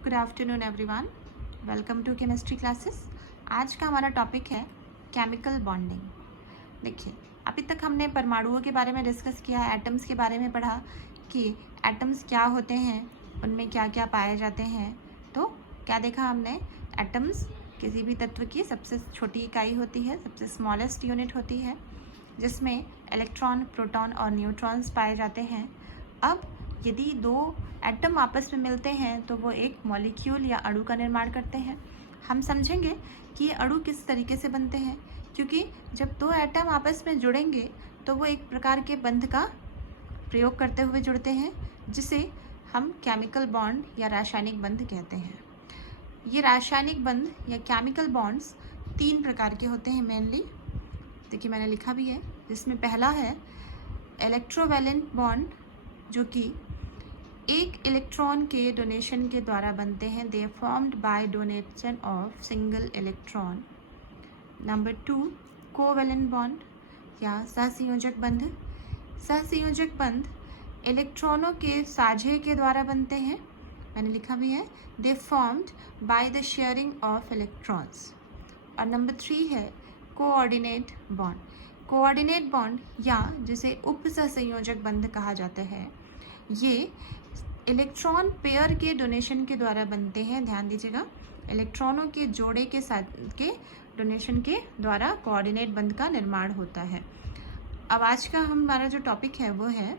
Good afternoon everyone, welcome to chemistry classes. आज का हमारा टॉपिक है केमिकल बॉन्डिंग। देखिए, अभी तक हमने परमाणुओं के बारे में डिस्कस किया, एटम्स के बारे में पढ़ा कि एटम्स क्या होते हैं, उनमें क्या क्या पाए जाते हैं। तो क्या देखा हमने, एटम्स किसी भी तत्व की सबसे छोटी इकाई होती है, सबसे स्मॉलेस्ट यूनिट होती है, जिसमें इलेक्ट्रॉन, प्रोटॉन और न्यूट्रॉन्स पाए जाते हैं। अब यदि दो एटम आपस में मिलते हैं तो वो एक मॉलिक्यूल या अणु का निर्माण करते हैं। हम समझेंगे कि ये अणु किस तरीके से बनते हैं, क्योंकि जब दो एटम आपस में जुड़ेंगे तो वो एक प्रकार के बंध का प्रयोग करते हुए जुड़ते हैं, जिसे हम केमिकल बॉन्ड या रासायनिक बंध कहते हैं। ये रासायनिक बंध या केमिकल बॉन्ड्स 3 प्रकार के होते हैं मेनली। देखिए, मैंने लिखा भी है, जिसमें पहला है इलेक्ट्रोवैलेंट बॉन्ड, जो कि एक इलेक्ट्रॉन के डोनेशन के द्वारा बनते हैं। They are formed by donation of single electron. Number 2, covalent bond या सहसंयोजक बंध। सहसंयोजक बंध इलेक्ट्रॉनों के साझे के द्वारा बनते हैं, मैंने लिखा भी है। दे formed by the sharing of electrons. और नंबर 3 है कोऑर्डिनेट बॉन्ड। कोऑर्डिनेट बॉन्ड या जिसे उप सहसंयोजक बंध कहा जाता है, ये इलेक्ट्रॉन पेयर के डोनेशन के द्वारा बनते हैं। ध्यान दीजिएगा, इलेक्ट्रॉनों के जोड़े के साथ के डोनेशन के द्वारा कोऑर्डिनेट बंध का निर्माण होता है। अब आज का हमारा जो टॉपिक है वो है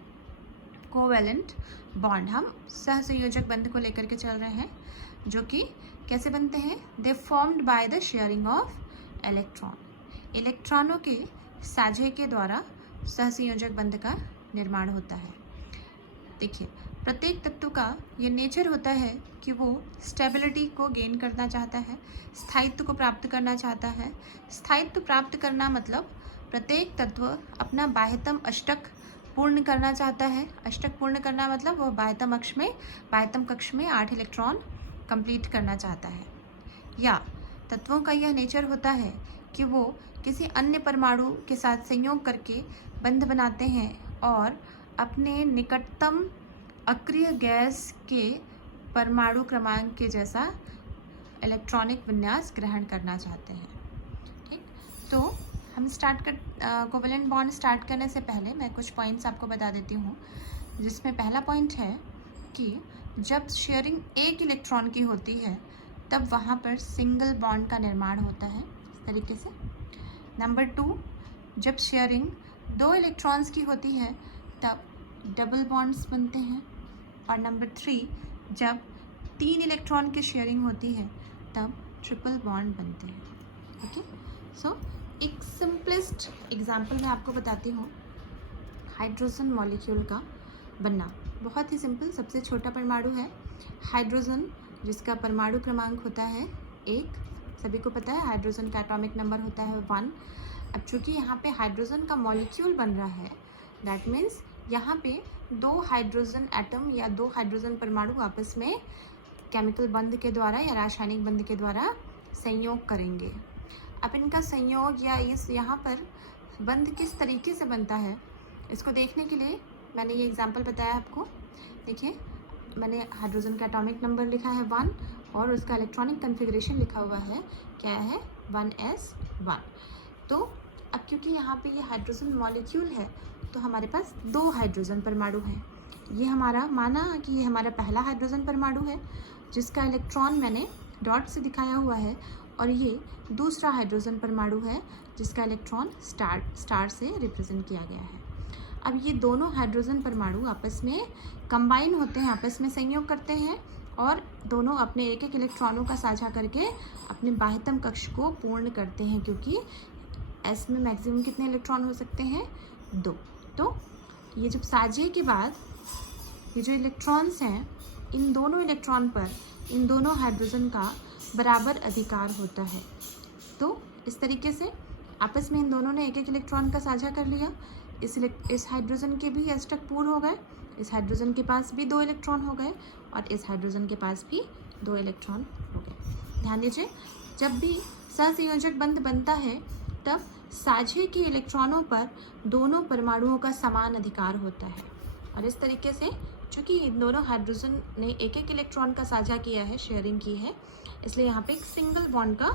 कोवैलेंट बॉन्ड। हम सहसंयोजक बंध को लेकर के चल रहे हैं, जो कि कैसे बनते हैं। दे formed by the sharing of electron. इलेक्ट्रॉनों के साझे के द्वारा सहसंयोजक बंध का निर्माण होता है। देखिए, प्रत्येक तत्व का ये नेचर होता है कि वो स्टेबिलिटी को गेन करना चाहता है, स्थायित्व को प्राप्त करना चाहता है। स्थायित्व प्राप्त करना मतलब प्रत्येक तत्व अपना बाह्यतम अष्टक पूर्ण करना चाहता है। अष्टक पूर्ण करना मतलब वो बाह्यतम कक्ष में 8 इलेक्ट्रॉन कंप्लीट करना चाहता है। या तत्वों का यह नेचर होता है कि वो किसी अन्य परमाणु के साथ संयोग करके बंध बनाते हैं और अपने निकटतम अक्रिय गैस के परमाणु क्रमांक के जैसा इलेक्ट्रॉनिक विन्यास ग्रहण करना चाहते हैं। ठीक, तो हम कोवैलेंट बॉन्ड स्टार्ट करने से पहले मैं कुछ पॉइंट्स आपको बता देती हूँ, जिसमें पहला पॉइंट है कि जब शेयरिंग एक इलेक्ट्रॉन की होती है तब वहाँ पर सिंगल बॉन्ड का निर्माण होता है, इस तरीके से। नंबर 2, जब शेयरिंग 2 इलेक्ट्रॉन्स की होती है तब डबल बॉन्ड्स बनते हैं। और नंबर 3, जब 3 इलेक्ट्रॉन की शेयरिंग होती है तब ट्रिपल बॉन्ड बनते हैं। ओके, सो एक सिंपलेस्ट एग्जांपल मैं आपको बताती हूँ, हाइड्रोजन मॉलिक्यूल का बनना। बहुत ही सिंपल, सबसे छोटा परमाणु है हाइड्रोजन, जिसका परमाणु क्रमांक होता है 1। सभी को पता है हाइड्रोजन का एटॉमिक नंबर होता है 1। अब चूँकि यहाँ पे हाइड्रोजन का मॉलिक्यूल बन रहा है, दैट मीन्स यहाँ पे 2 हाइड्रोजन एटम या 2 हाइड्रोजन परमाणु आपस में केमिकल बंध के द्वारा या रासायनिक बंध के द्वारा संयोग करेंगे। अब इनका संयोग या इस यहाँ पर बंध किस तरीके से बनता है, इसको देखने के लिए मैंने ये एग्जांपल बताया आपको। देखिए, मैंने हाइड्रोजन का एटॉमिक नंबर लिखा है 1 और उसका इलेक्ट्रॉनिक कन्फिग्रेशन लिखा हुआ है, क्या है, 1s1। तो अब क्योंकि यहाँ पे ये हाइड्रोजन मॉलिक्यूल है तो हमारे पास 2 हाइड्रोजन परमाणु हैं। ये हमारा माना कि ये हमारा पहला हाइड्रोजन परमाणु है, जिसका इलेक्ट्रॉन मैंने डॉट से दिखाया हुआ है, और ये दूसरा हाइड्रोजन परमाणु है जिसका इलेक्ट्रॉन स्टार से रिप्रेजेंट किया गया है। अब ये दोनों हाइड्रोजन परमाणु आपस में कंबाइन होते हैं, आपस में संयोग करते हैं और दोनों अपने एक एक इलेक्ट्रॉनों का साझा करके अपने बाह्यतम कक्ष को पूर्ण करते हैं, क्योंकि एस में मैक्सिमम कितने इलेक्ट्रॉन हो सकते हैं, 2। तो ये जब साझे के बाद ये जो इलेक्ट्रॉन्स हैं, इन दोनों इलेक्ट्रॉन पर इन दोनों हाइड्रोजन का बराबर अधिकार होता है। तो इस तरीके से आपस में इन दोनों ने एक एक इलेक्ट्रॉन का साझा कर लिया। इस हाइड्रोजन के भी अष्टक पूर्ण हो गए, इस हाइड्रोजन के पास भी 2 इलेक्ट्रॉन हो गए और इस हाइड्रोजन के पास भी 2 इलेक्ट्रॉन हो गए। ध्यान दीजिए, जब भी सहसंयोजक बंध बनता है तब साझे के इलेक्ट्रॉनों पर दोनों परमाणुओं का समान अधिकार होता है और इस तरीके से चूँकि इन दोनों हाइड्रोजन ने एक एक इलेक्ट्रॉन का साझा किया है, शेयरिंग की है, इसलिए यहाँ पे एक सिंगल बॉन्ड का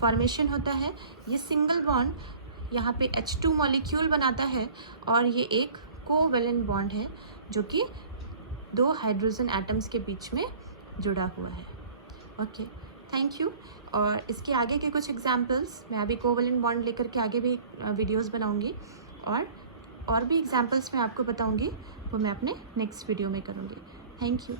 फॉर्मेशन होता है। ये सिंगल बॉन्ड यहाँ पे H2 मॉलिक्यूल बनाता है और ये एक कोवेलेंट बॉन्ड है जो कि दो हाइड्रोजन एटम्स के बीच में जुड़ा हुआ है। Okay, thank you. और इसके आगे के कुछ एग्जाम्पल्स मैं अभी कोवेलेंट बॉन्ड लेकर के आगे भी वीडियोस बनाऊंगी, और भी एग्जाम्पल्स मैं आपको बताऊंगी, वो मैं अपने नेक्स्ट वीडियो में करूंगी। Thank you.